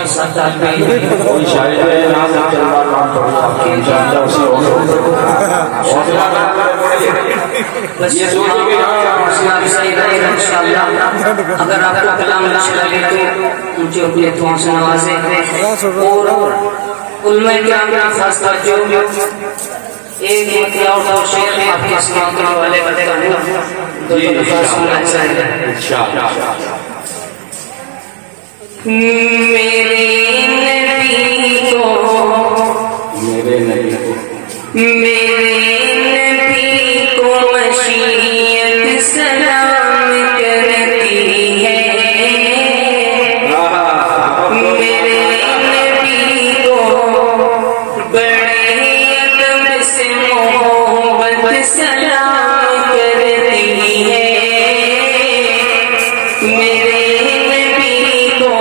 کے ساتھ آدمی کوئی شاید ہے نام چل رہا کام پڑی آپ جانتا اسی بس یہ سوچو کہ آپ صحیح رہے گا انشاءاللہ. اگر آپ کو کلام اچھا لگے تو مجھے اپنے دعاؤں سے نوازیں. اور علماء کرام کا خاص توجہ ایک اور شیخ آپ کے سماعت کرنے والے بتا دوں تو الفاظ سننا چاہیے انشاءاللہ. میرے نبی کو میرے نبی کو مشیت سلام کرتی ہے. میرے نبی کو بڑے ادب سے محبت سلام کرتی ہے. میرے نبی کو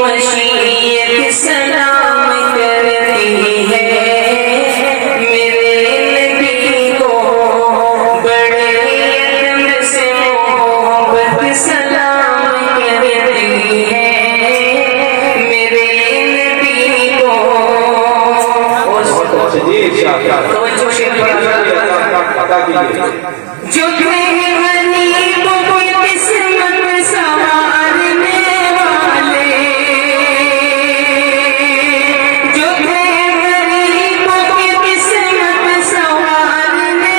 مشیت سلام کرتی ہے. میرے نبی کو بڑے ادب سے محبت سلام کرتی ہے. میرے نبی کو جو غریب کو قسمت سنوارنے والے جو غریب کو قسمت سنوارنے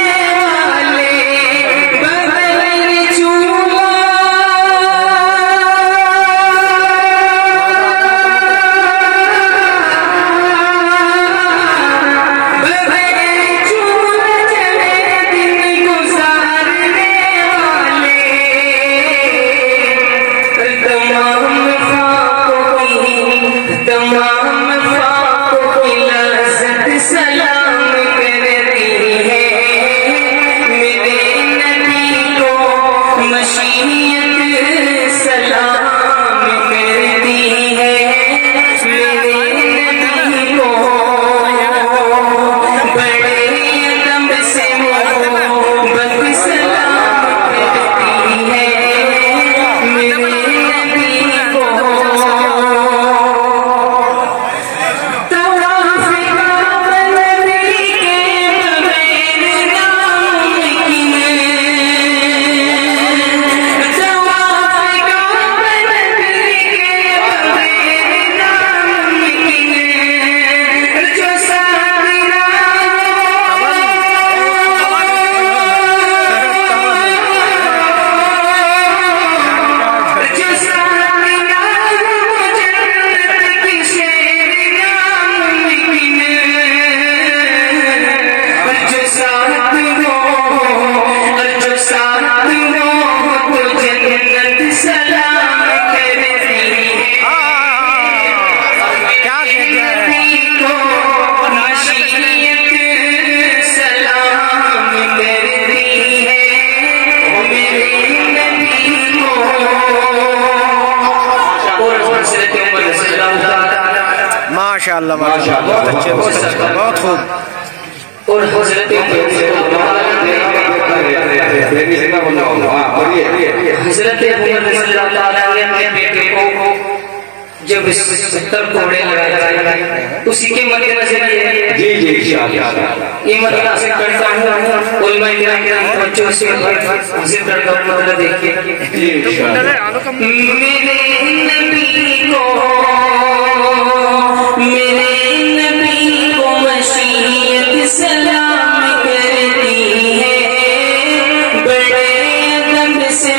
والے بغیر چوما ماشاءاللہ بہت اچھے بہت خوب. اور حضرت حضرت اللہ علیہ بیٹے کو جب 70 کوڑے لگائے اسی کے مدد نظر یہ مدد سے کرتا ہوں علماء کرام بچوں سے ذکر کر مطلب دیکھیے. میرے نبی کو مشیت سلام کرتی ہے. بڑے ادب سے